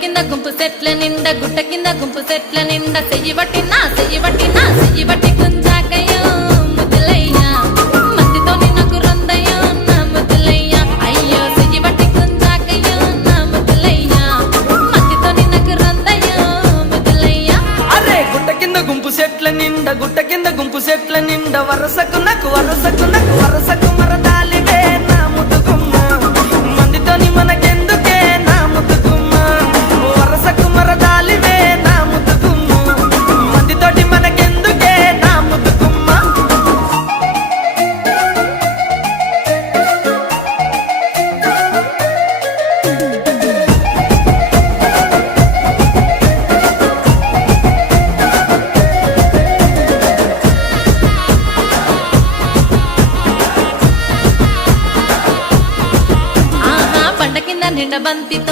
కింద గుంపు సెట్ల నిండా గుట్ట కింద గుంపు సెట్ల నిండా చెయ్యి పట్టినా సెయ్యి పట్టినా సెయ్యి పట్టి గుంజాకయ్యో ముద్దులయ్యా. మందితో నాకు రొందయ్యో నా ముద్దులయ్యా. అయ్యో సెయ్యి పట్టి గుంజాకయ్యో నా ముద్దులయ్యా. మందితో నాకు రొందయ్యో ముద్దులయ్యా. అరే గుట్ట కింద గుంపు సెట్ల నిండా గుట్ట కింద గుంపు సెట్ల నిండా వరసకు నాకు వరసకు నాకు ఆహా కింద నిండ బంతితో